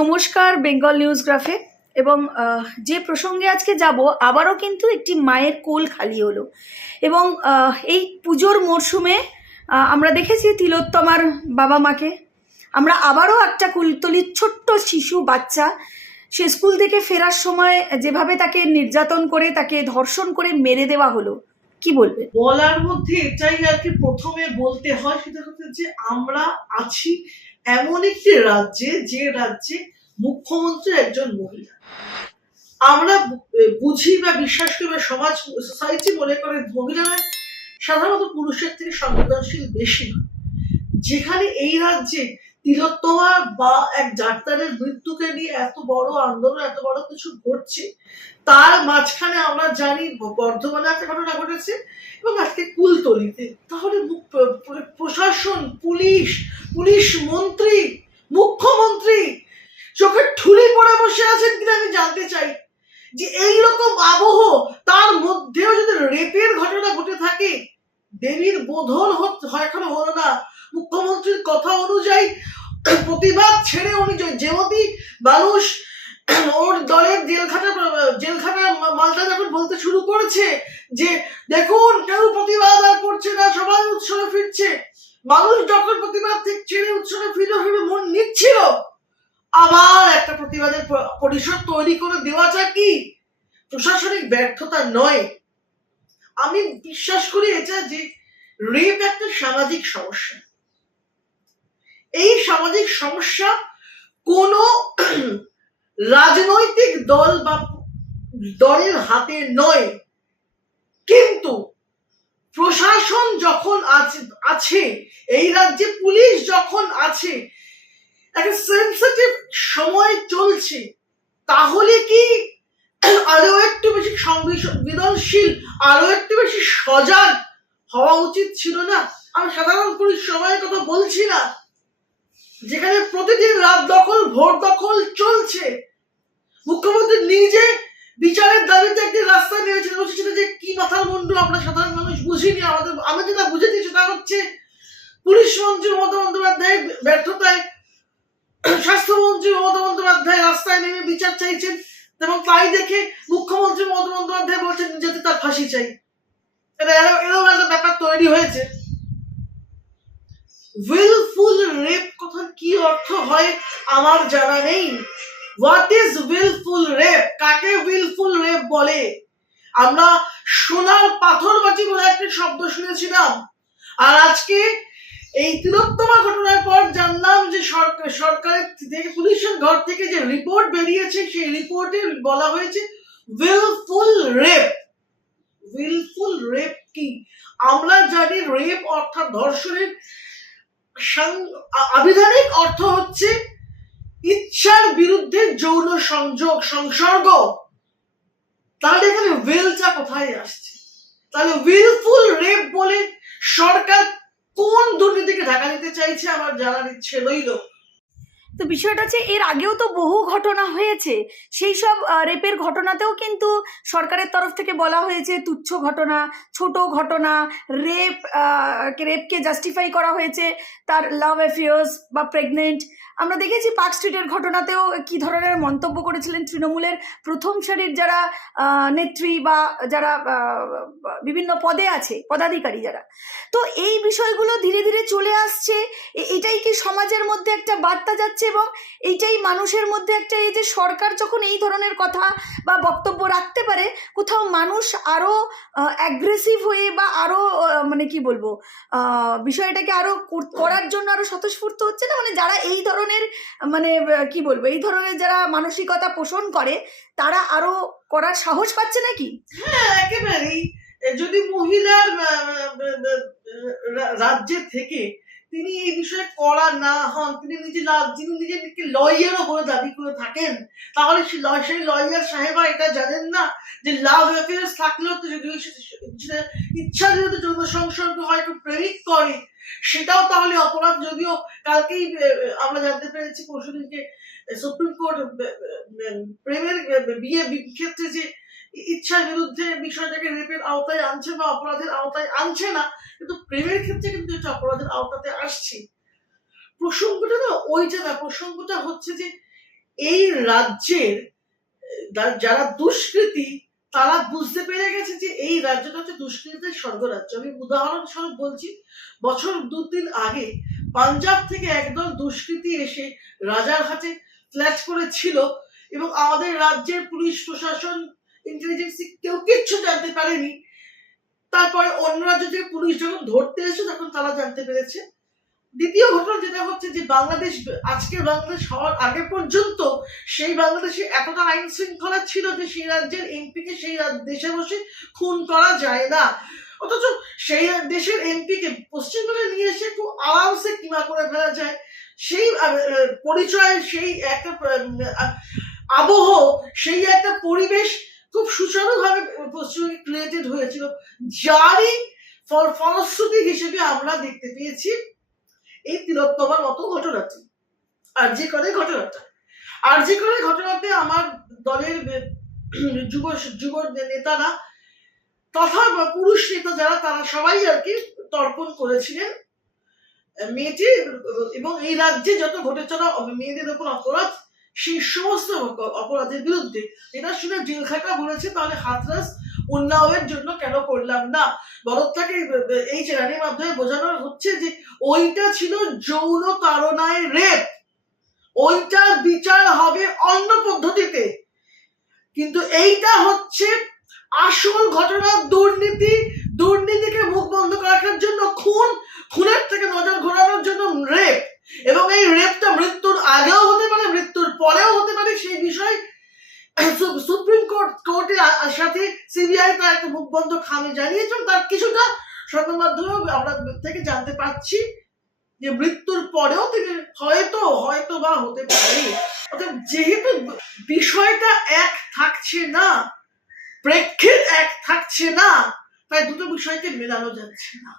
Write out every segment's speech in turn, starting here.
নমস্কার বেঙ্গল নিউজ গ্রাফে। এবং যে প্রসঙ্গে আজকে যাব, আবারও কিন্তু একটি মায়ের কোল খালি হলো। এবং এই পুজোর মরশুমে আমরা দেখেছি তিলোত্তমার বাবা মাকে। আমরা আবারও একটা কুলতলির ছোট্ট শিশু বাচ্চা। সে স্কুল থেকে ফেরার সময় যেভাবে তাকে নির্যাতন করে, তাকে ধর্ষণ করে মেরে দেওয়া হলো, কি বলবে বলার মধ্যে এটাই আর কি প্রথমে বলতে হয়, সেটা হচ্ছে যে আমরা আছি এমন একটি রাজ্যে যে রাজ্যে মুখ্যমন্ত্রী একজন মহিলা। আমরা বুঝি বা বিশ্বাস করি বা সমাজ সোসাইটি মনে করে মহিলারা সাধারণত পুরুষের থেকে সংবেদনশীল বেশি নয়। যেখানে এই রাজ্যে তিলোত্তমা বা এক ডাক্তারের মৃত্যুকে নিয়ে এত বড় আন্দোলন, এত বড় কিছু ঘটছে তার মাঝখানে আমরা জানি বর্ধমানে একটা ঘটনা ঘটেছে এবং আজকে কুলতলিতে। তাহলে প্রশাসন, পুলিশ পুলিশ মন্ত্রী, মুখ্যমন্ত্রী চোখে ঠুলি পড়ে বসে আছেন কিনা আমি জানতে চাই যে এই রকম আবহ তার মধ্যেও যদি রেপের ঘটনা ঘটে থাকে, দেবীর বোধন হয় এখনও হলো না। মুখ্যমন্ত্রীর কথা অনুযায়ী প্রতিবাদ ছেড়ে উনি যেমতি মানুষ ওর দলের জেলখানা জেলখানা মালটা যখন বলতে শুরু করেছে যে, দেখুন কেউ প্রতিবাদ আর করছে না? সবাই উৎসবে ফিরছে। মানুষ যখন প্রতিবাদ থেকে ছেড়ে উৎসবে ফিরে ফিরে মন নিচ্ছিল, আবার একটা প্রতিবাদের প- পরিসর তৈরি করে দেওয়াটা কি? প্রশাসনিক ব্যর্থতা নয়। আমি বিশ্বাস করি এটা যে, রেপ একটা সামাজিক সমস্যা। এই সামাজিক সমস্যা কোনো রাজনৈতিক দল বা দলের হাতে নয়। কিন্তু প্রশাসন যখন আছে- এই রাজ্যে পুলিশ যখন আছে, একটা সেন্সিটিভ সময় চলছে, তাহলে কি আরও একটু বেশি সংবেদনশীল আরও একটু বেশি সজাগ হওয়া উচিত ছিল না? আমি সাধারণ পুলিশ সময়ের কথা বলছি না। যেখানে প্রতিদিন রাত দখল ভোট দখল চলছে মুখ্যমন্ত্রী নিজে বিচারের দাবিতে একটি রাস্তা নিয়েছেন বলছে সেটা যে কি মাথার মুন্ডু, আমরা সাধারণ মানুষ বুঝিনি, আমাদের আমি যেটা বুঝেছি সেটা হচ্ছে পুলিশ মন্ত্রী মমতা বন্দ্যোপাধ্যায় ব্যর্থতায়, স্বাস্থ্যমন্ত্রী মমতা বন্দ্যোপাধ্যায় রাস্তায় নেমে বিচার চাইছেন এবং তাই দেখে মুখ্যমন্ত্রী মমতা বন্দ্যোপাধ্যায় বলছেন যাতে তার ফাঁসি চাই। এটা এরকম একটা ব্যাপার তৈরি হয়েছে। উইলফুল রেপ কথার কি অর্থ হয় আমার জানা নেই। হোয়াট ইজ উইলফুল রেপ কাকে উইলফুল রেপ বলে? আমরা সোনার পাথরবাজি বলে একটা শব্দ শুনেছিলাম। আর আজকে এই তিলোত্তমা ঘটনার পর জানলাম যে সরকার, সরকারের থেকে, পুলিশের ঘর থেকে যে রিপোর্ট বেরিয়েছে, সেই রিপোর্টে বলা হয়েছে উইলফুল রেপ উইলফুল রেপ কি? আমরা জানি রেপ অর্থাৎ ধর্ষণের আবিধানিক অর্থ হচ্ছে ইচ্ছার বিরুদ্ধে যৌন সংযোগ, সংসর্গ। তাহলে এখানে উইলটা কোথায় আসছে? তাহলে উইলফুল রেপ বলে সরকার কোন দুর্নীতিকে ঢাকা দিতে চাইছে আমার জানার ইচ্ছে রইল। তো বিষয়টা হচ্ছে এর আগেও তো বহু ঘটনা হয়েছে। সেই সব রেপের ঘটনাতেও কিন্তু সরকারের তরফ থেকে বলা হয়েছে তুচ্ছ ঘটনা, ছোট ঘটনা রেপ রেপকে জাস্টিফাই করা হয়েছে। তার লাভ অ্যাফেয়ার্স বা প্রেগনেন্ট আমরা দেখেছি পার্ক স্ট্রিটের ঘটনাতেও কি ধরনের মন্তব্য করেছিলেন তৃণমূলের প্রথম সারির যারা নেত্রী বা যারা বিভিন্ন পদে আছে, পদাধিকারী যারা। তো এই বিষয়গুলো ধীরে ধীরে চলে আসছে। এটাই কি সমাজের মধ্যে একটা বার্তা যাচ্ছে এবং এইটাই মানুষের মধ্যে একটা এই যে সরকার যখন এই ধরনের কথা বা বক্তব্য রাখতে পারে, কোথাও মানুষ আরও অ্যাগ্রেসিভ হয়ে বা আরও মানে কি বলব বিষয়টাকে আরও করার জন্য আরও স্বতঃস্ফূর্ত হচ্ছে না? মানে যারা এই ধরনের মানে কি বলব, এই ধরনের যারা মানসিকতা পোষণ করে, তারা আরও করার সাহস পাচ্ছে নাকি? হ্যাঁ যদি মহিলার রাজ্যে থেকে তিনি এই বিষয়ে করা না হন, তিনি নিজে যিনি নিজেকে লয়ারও বলে দাবি করে থাকেন, তাহলে সেই লয়ার সাহেবা এটা জানেন না যে লাভ অ্যাফেয়ার্স থাকলেও তো যদি ইচ্ছা যদি যৌন সংসর্গ হয় কেউ প্রেমিক করে, সেটাও তাহলে অপরাধ যদিও কালকেই আমরা জানতে পেরেছি পরশুদিনকে সুপ্রিম কোর্ট প্রেমের বিয়ে ক্ষেত্রে যে ইচ্ছার বিরুদ্ধে বিষয়টাকে রেপের আওতায় আনছে বা অপরাধের আওতায় আনছে না, কিন্তু প্রেমের ক্ষেত্রে কিন্তু এটা অপরাধের আওতাতে আসছে। প্রসঙ্গটা না ওইটা না, প্রসঙ্গটা হচ্ছে যে এই রাজ্যের যারা দুষ্কৃতী, তারা বুঝতে পেরে গেছে যে এই রাজ্যটা হচ্ছে দুষ্কৃতীদের স্বর্গরাজ্য। আমি উদাহরণস্বরূপ বলছি, বছর দু তিন আগে পাঞ্জাব থেকে একদল দুষ্কৃতী এসে রাজারহাটে ফ্ল্যাট করেছিল এবং আমাদের রাজ্যের পুলিশ প্রশাসন ইন্টেলিজেন্সি কেউ কিচ্ছু জানতে পারেনি। তারপরে অন্য রাজ্য পুলিশ যখন ধরতে এসে তখন তারা জানতে পেরেছে। দ্বিতীয় ঘটনা যেটা হচ্ছে যে বাংলাদেশ আজকের বাংলাদেশ হওয়ার আগে পর্যন্ত সেই বাংলাদেশে এতটা আইন শৃঙ্খলা ছিল যে সেই রাজ্যের এমপিকে সেই দেশে বসে খুন করা যায় না। অথচ সেই দেশের এমপিকে পশ্চিমবঙ্গে নিয়ে এসে খুব আরামসে কিমা করে ফেলা যায়। সেই আহ, আহ, পরিচয় সেই একটা আবহ সেই একটা পরিবেশ খুব সুচারুভাবে পশ্চিমবঙ্গে ক্রিয়েটেড হয়েছিল। যারই ফল- ফলশ্রুতি হিসেবে আমরা দেখতে পেয়েছি, এই তিলোত্তমার মতো ঘটনাটি। আর যে করে ঘটনাটা। আর যে করে ঘটনাতে আমার দলের যুব যুব নেতারা তথা পুরুষ নেতা যারা, তারা সবাই আর কি তর্পণ করেছিলেন। মেয়েটি এবং এই রাজ্যে যত ঘটে চলা মেয়েদের উপর অপরাধ সেই সমস্ত অপরাধের বিরুদ্ধে। এটা শুনে জেল খাটা বলেছে, তাহলে হাতরাস উন্নয়নের জন্য কেন করলাম না? বরং তাকে এই চ্যানেলের মাধ্যমে বোঝানো হচ্ছে যে, ওইটা ছিল যৌন তাড়নায় রেপ। ওইটার বিচার হবে অন্য পদ্ধতিতে। কিন্তু এইটা হচ্ছে আসল ঘটনা, দুর্নীতি, দুর্নীতিকে মুখ বন্ধ রাখার জন্য, খুন, খুনের থেকে নজর ঘোরানোর জন্য রেপ। এবং এই রেপটা মৃত্যুর আগেও হতে পারে, মৃত্যুর পরেও হতে পারে সেই বিষয় সুপ্রিম কোর্ট কোর্টের সাথে সিবিআই তার একটা মুখ বন্ধ খামে জানিয়েছেন তার কিছুটা সংবাদ মাধ্যমে আমরা থেকে জানতে পারছি যে মৃত্যুর পরেও তিনি হয়তো হয়তো বা হতে পারে অর্থাৎ যেহেতু বিষয়টা এক থাকছে না, প্রেক্ষিত এক থাকছে না, তাই দুটো বিষয়কে মেলানো যাচ্ছে না।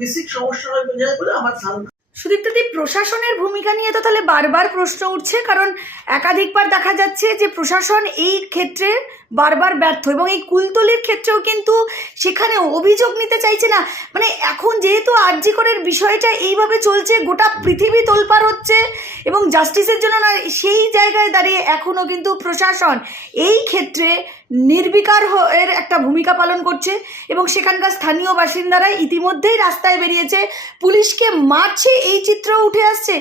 বেসিক সমস্যা হয়ে যায় বলে আমার ধারণা। সুদীপ্তাদি, প্রশাসনের ভূমিকা নিয়ে তো তাহলে বারবার প্রশ্ন উঠছে, কারণ একাধিকবার দেখা যাচ্ছে যে প্রশাসন এই ক্ষেত্রে বারবার ব্যর্থ। এবং এই কুলতলির ক্ষেত্রেও কিন্তু সেখানে অভিযোগ নিতে চাইছে না। মানে এখন যেহেতু আরজিকরের বিষয়টা এইভাবে চলছে, গোটা পৃথিবী তোলপার হচ্ছে এবং জাস্টিসের জন্য না সেই জায়গায় দাঁড়িয়ে এখনও কিন্তু প্রশাসন এই ক্ষেত্রে নির্বিকার এর একটা ভূমিকা পালন করছে এবং সেখানকার স্থানীয় বাসিন্দারা ইতিমধ্যেই রাস্তায় বেরিয়েছে। পুলিশকে মারছে, এই চিত্র উঠে আসছে।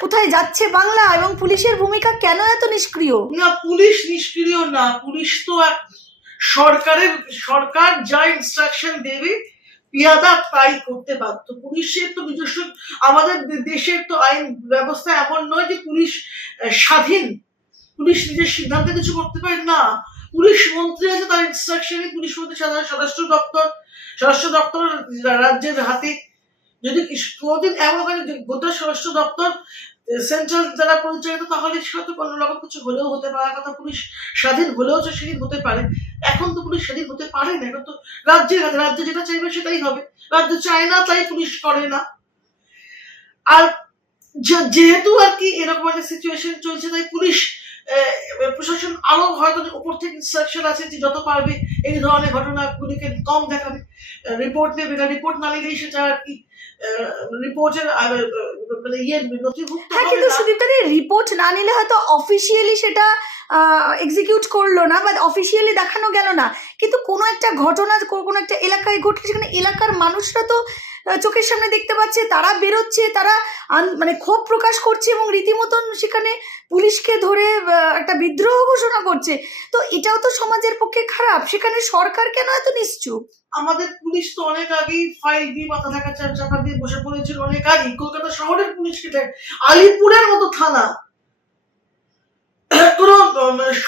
কোথায় যাচ্ছে বাংলা এবং পুলিশের ভূমিকা কেন এত নিষ্ক্রিয়? না, পুলিশ নিষ্ক্রিয় না, পুলিশ তো সরকারের, সরকার যা ইনস্ট্রাকশন দেবে, পিয়াদা তাই করতে বাধ্য। পুলিশের তো নিজস্ব, আমাদের দেশের তো আইন ব্যবস্থা এমন নয় যে পুলিশ স্বাধীন। পুলিশ নিজের সিদ্ধান্তে কিছু করতে পারে না। পুলিশ মন্ত্রী আছে, তার ইনস্ট্রাকশনে পুলিশ মন্ত্রী, সাধারণ স্বরাষ্ট্র দপ্তর স্বরাষ্ট্র দপ্তর, রাজ্যের হাতে যদি কোনোদিন এমন হয় যে গোটা স্বরাষ্ট্র দপ্তর সেন্ট্রাল যারা পরিচালিত তাহলে সেটা কোনো রকম কিছু হলেও হতে পারে। কথা পুলিশ স্বাধীন হলেও তো সেদিন হতে পারে। এখন তো পুলিশ স্বাধীন হতে পারে না। এখন তো রাজ্যের হাতে রাজ্য যেটা চাইবে সেটাই হবে। রাজ্য চায় না, তাই পুলিশ করে না। আর যেহেতু আর কি এরকম একটা সিচুয়েশন চলছে, তাই পুলিশ প্রশাসন আরও হয়তো উপর থেকে ইনস্ট্রাকশন আছে যে যত পারবে এই ধরনের ঘটনাগুলিকে কম দেখাবে। রিপোর্ট নেবে। না রিপোর্ট না নিলেই সেটা আর কি রিপোর্টের মানে ইয়ে নথিভুক্ত হ্যাঁ কিন্তু না। সুদীপ্তাদি রিপোর্ট না নিলে হয়তো অফিসিয়ালি সেটা এক্সিকিউট করল না বা অফিসিয়ালি দেখানো গেল না কিন্তু কোনো একটা ঘটনা কোনো একটা এলাকায় ঘটলে সেখানে এলাকার মানুষরা তো চোখের সামনে দেখতে পাচ্ছে, তারা বেরোচ্ছে, তারা মানে ক্ষোভ প্রকাশ করছে এবং রীতিমতন সেখানে পুলিশকে ধরে একটা বিদ্রোহ ঘোষণা করছে। তো এটাও তো সমাজের পক্ষে খারাপ। সেখানে সরকার কেন এত নিশ্চুপ? আমাদের পুলিশ তো অনেক আগেই ফাইল দিয়ে মাথা ঢাকা চার চাপা দিয়ে বসে পড়েছিল অনেক আগেই। কলকাতা শহরের পুলিশকে দেখ, আলিপুরের মতো থানা। কোনো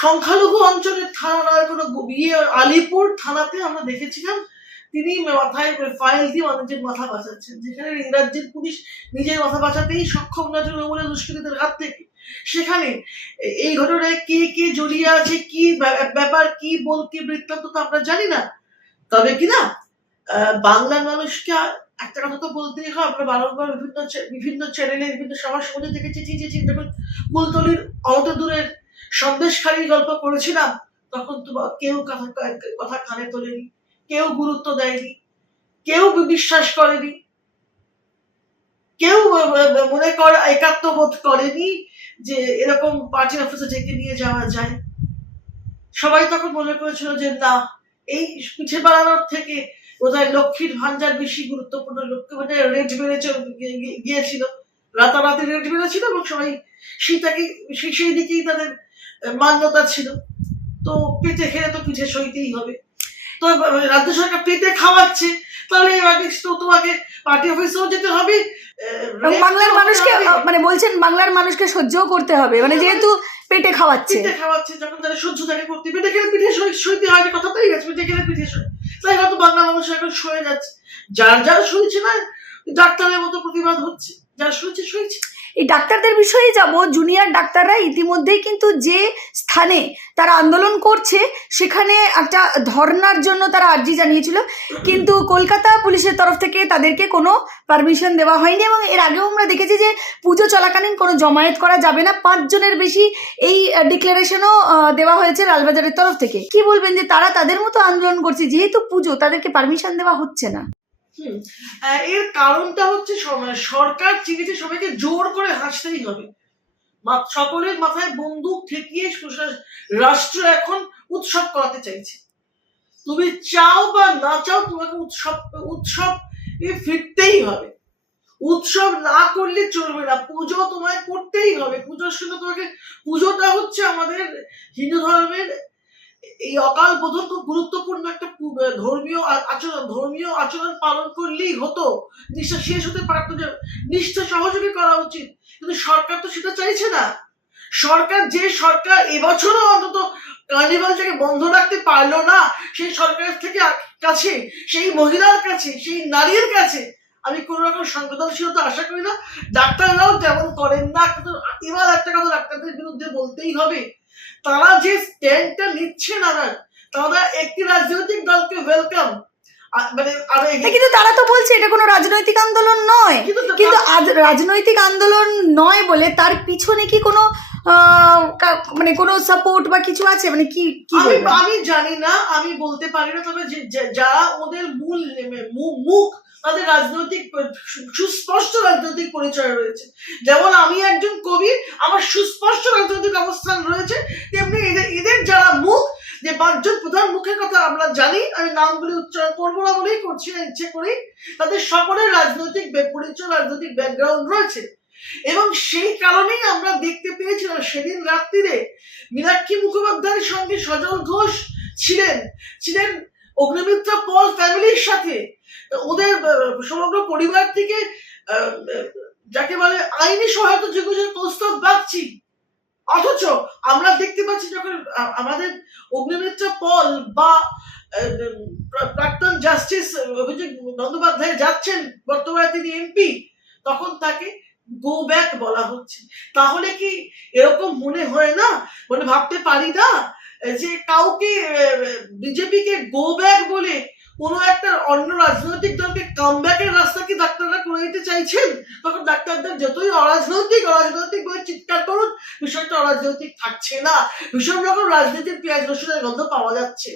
সংখ্যালঘু অঞ্চলের থানা নয়, কোনো ইয়ে আলিপুর থানাতে আমরা দেখেছিলাম তিনি মাথায় ফাইল দিয়ে মানুষের মাথা বাঁচাচ্ছেন যেখানে এই রাজ্যের পুলিশ নিজের মাথা বাঁচাতেই সক্ষম না তৃণমূলের দুষ্কৃতীদের হাত থেকে। সেখানে এই ঘটনায় কে কে জড়িয়ে আছে, কি ব্যা- ব্যাপার, কি বল, কি বৃত্তান্ত তো আমরা জানি না। তবে কি না বাংলার মানুষকে একটা কথা তো বলতেই হয়, আমরা বারংবার বিভিন্ন বিভিন্ন চ্যানেলে বিভিন্ন সবার শুনে দেখেছি যে যখন কুলতলির অত দূরের সন্দেশখালীর গল্প করেছিলাম তখন তো কেউ কথা কথা কানে তোলেনি। কেউ গুরুত্ব দেয়নি, কেউ বিশ্বাস করেনি, কেউ মনে করে একাত্ম বোধ করেনি যে এরকম পার্টি অফিসে ডেকে নিয়ে যাওয়া যায়। সবাই তখন মনে করেছিল যে না, এই পিঠে বাড়ানোর থেকে বোধহয় লক্ষ্মীর ভান্ডার বেশি গুরুত্বপূর্ণ। লক্ষ্মী মানে রেট বেড়ে গিয়েছিল। রাতারাতি রেট বেড়েছিল এবং সবাই সেটাকে সেই দিকেই তাদের মান্যতা ছিল। তো পেটে খেলে তো পিঠে সইতেই হবে। তো রাজ্য সরকার পেটে খাওয়াচ্ছে তাহলে তো তোমাকে পার্টি অফিসেও যেতে হবে? বাংলার মানুষকে মানে বলছেন বাংলার মানুষকে সহ্যও করতে হবে মানে যেহেতু পেটে খাওয়াচ্ছে। পিঠে খাওয়াচ্ছে যখন তারা সহ্য থাকে করতে পিঠে খেলে পিঠে সই- সইতে হয় যে কথাটাই গেছে পিঠে খেলে পিঠে সই তাই হয়তো বাংলা মানুষ এখন সয়ে যাচ্ছে যার যার সইছে না ডাক্তারের মতো প্রতিবাদ হচ্ছে যার সইছে সইছে। এই ডাক্তারদের বিষয়ে যাব জুনিয়র ডাক্তাররা ইতিমধ্যেই কিন্তু যে স্থানে তারা আন্দোলন করছে, সেখানে একটা ধর্নার জন্য তারা আর্জি জানিয়েছিল। কিন্তু কলকাতা পুলিশের তরফ থেকে তাদেরকে কোনো পারমিশন দেওয়া হয়নি এবং এর আগেও আমরা দেখেছি যে পুজো চলাকালীন কোনো জমায়েত করা যাবে না। পাঁচজনের বেশি এই ডিক্লারেশনও দেওয়া হয়েছে লালবাজারের তরফ থেকে। কি বলবেন যে তারা তাদের মতো আন্দোলন করছে, যেহেতু পুজো, তাদেরকে পারমিশন দেওয়া হচ্ছে না? এর কারণটা হচ্ছে সরকার চিনেছে সবাইকে জোর করে হাসতেই হবে। সকলের মাথায় বন্দুক ঠেকিয়ে রাষ্ট্র এখন উৎসব করাতে চাইছে। তুমি চাও বা না চাও, তোমাকে উৎসব উৎসব ফিরতেই হবে। উৎসব না করলে চলবে না। পুজো তোমায় করতেই হবে। পুজোর সঙ্গে তোমাকে পুজোটা হচ্ছে আমাদের হিন্দু ধর্মের এই অকাল বোধন খুব গুরুত্বপূর্ণ একটা ধর্মীয় আচরণ ধর্মীয় আচরণ পালন করলেই হতো। নিষ্ঠা শেষ হতে পারতো যে নিষ্ঠা সহযোগী করা উচিত। কিন্তু সরকার তো সেটা চাইছে না। সরকার যে সরকার এবছরও অন্তত কার্নিভালটাকে বন্ধ রাখতে পারল না, সেই সরকারের থেকে কাছে, সেই মহিলার কাছে, সেই নারীর কাছে আমি কোনো রকম সংবেদনশীলতা আশা করি না। ডাক্তাররাও তেমন করেন না। কিন্তু এবার একটা কথা ডাক্তারদের বিরুদ্ধে বলতেই হবে। তারা যে স্ট্যান্ডটা নিচ্ছে না তারা একটি রাজনৈতিক দলকে ওয়েলকাম মানে কিন্তু তারা তো বলছে এটা কোনো রাজনৈতিক আন্দোলন নয়। কিন্তু আজ রাজনৈতিক আন্দোলন নয় বলে তার পিছনে কি কোনো মানে কোনো সাপোর্ট বা কিছু আছে? মানে কি কি আমি আমি জানি না আমি বলতে পারি না তবে যারা ওদের মূল মুখ তাদের রাজনৈতিক সুস্পষ্ট রাজনৈতিক পরিচয় রয়েছে। যেমন আমি একজন কবি আমার সুস্পষ্ট রাজনৈতিক অবস্থান রয়েছে তেমনি এদের এদের যারা মুখ যে পাঁচজন প্রধান মুখের কথা আমরা জানি আমি নামগুলি উচ্চারণ করব না বলেই করছি না ইচ্ছে করেই তাদের সকলের রাজনৈতিক পরিচয় রাজনৈতিক ব্যাকগ্রাউন্ড রয়েছে। এবং সেই কারণেই আমরা দেখতে পেয়েছিলাম সেদিন রাত্রিরে মীনাক্ষী মুখোপাধ্যায়ের সঙ্গে সজল ঘোষ ছিলেন ছিলেন অগ্নিমিত্রা পল ফ্যামিলির সাথে। ওদের সমগ্র পরিবার থেকে যাকে বলে আইনি সহায়তা যোগ্য যে প্রস্তাব বাগছি অথচ আমরা দেখতে পাচ্ছি যখন আমাদের অগ্নিমিত্রা পল বা প্রাক্তন জাস্টিস অভিজিৎ বন্দ্যোপাধ্যায় যাচ্ছেন, বর্তমানে তিনি এমপি, তখন তাকে গো ব্যাক বলা হচ্ছে। তাহলে কি এরকম মনে হয় না? মানে ভাবতে পারি না যে কাউকে, বিজেপিকে গো ব্যাক বলে কোনো একটা অন্য রাজনৈতিক দলকে কাম ব্যাকের রাস্তা কি ডাক্তাররা করে দিতে চাইছেন? তখন ডাক্তারদের যতই অরাজনৈতিক অরাজনৈতিক বলে চিৎকার করুন, বিষয়টা অরাজনৈতিক থাকছে না। ভীষণ রকম রাজনীতির পেঁয়াজ রসুনের গন্ধ পাওয়া যাচ্ছে।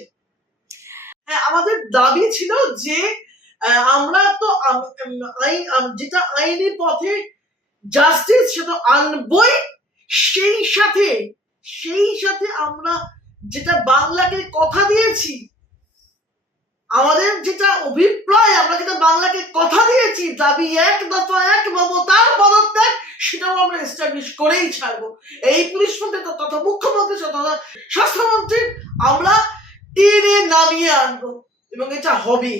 হ্যাঁ আমাদের দাবি ছিল যে আমরা তো আইন যেটা আইনি পথে জাস্টিস সেটা আনবই, সেই সাথে সেই সাথে আমরা যেটা বাংলাকে কথা দিয়েছি, আমাদের যেটা অভিপ্রায়, আমরা যেটা বাংলাকে কথা দিয়েছি, দাবি এক দফা এক, মমতার পদত্যাগ, সেটাও আমরা এস্টাবলিশ করেই ছাড়বো। এই পুলিশ মন্ত্রী তথা মুখ্যমন্ত্রী, তথা স্বাস্থ্যমন্ত্রী, আমরা টেনে নামিয়ে আনব, এবং এটা হবে